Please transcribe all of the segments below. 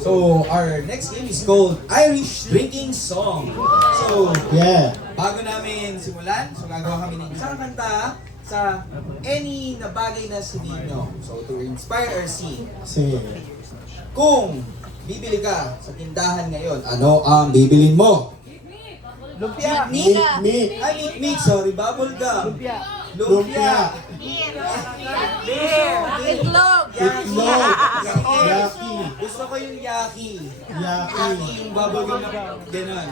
So, our next game is called Irish Drinking Song. So, Yeah. bago namin simulan, so gagawa kami ng isang kanta sa any na bagay na sabihin nyo. So, to inspire or see. Sige. Kung bibili ka sa tindahan ngayon, ano ang bibilin mo? Lumpia. Meat, meat. Ay, meat, sorry. Bubble gum. Lumpia. Lumpia. Itlog! Itlog. Yaki. Yaki. Gusto ko yung yaki. Yaki. Yaki, yung bubble gum na gano'n.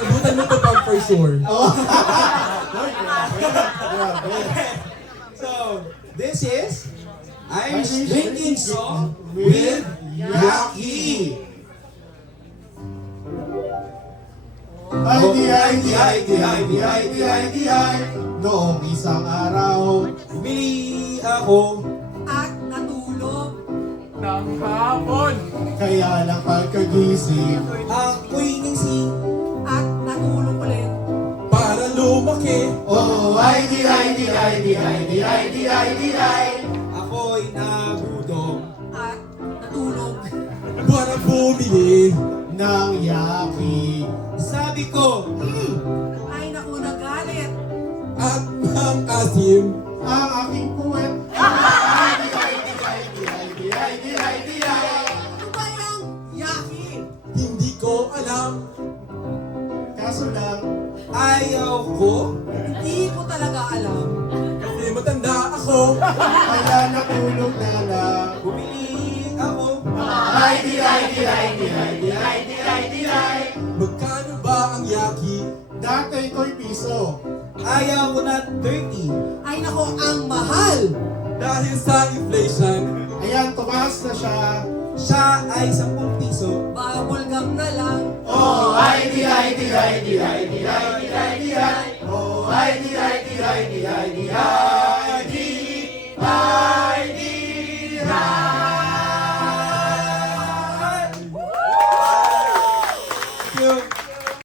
Abutan mo to pang for sure. Oh. Grabe. So, this is Irish Drinking Song with Yaki. Ay. Noong isang araw, Bumili ako At natulog. Ng hapon. kaya lang pagkagising, ako'y ningsing. At natulog ulit. Para lumaki. oh, ay. Ako'y nabudong. At natulog. Para bumili. Ng yaki. Sabi ko, Ay naku, nagalit. At ng asim. Ang aking puwet. Ano ba yung yaki? Hindi ko alam. Kaso lang, ayaw ko. Hindi ko talaga alam. Kasi matanda ako. kaya natulog na lang. Bumili ako. Magkano ba ang yaki? Dati ko'y piso. Ayaw ko na 30. Ay naku, ang mahal. Dahil sa inflation. Ayan, tumaas na siya. Siya ay 10 piso. Bubble gum na lang. Oh, ay. Oh, ay.